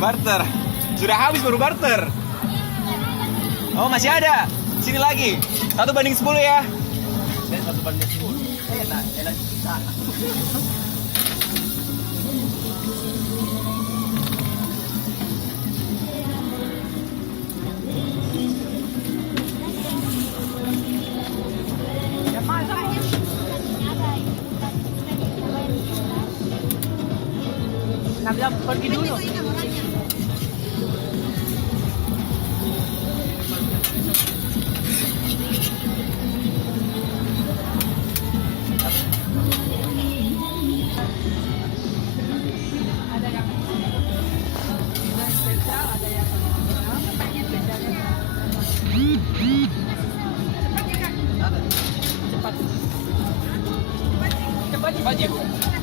Barter. Sudah habis baru barter. Oh, masih ada. Sini lagi. 1/10 ya. 1/10. Enak kita. Nabila pergi dulu. Ada yang spesial, ada yang cepat. Cepat, cepat, cepat.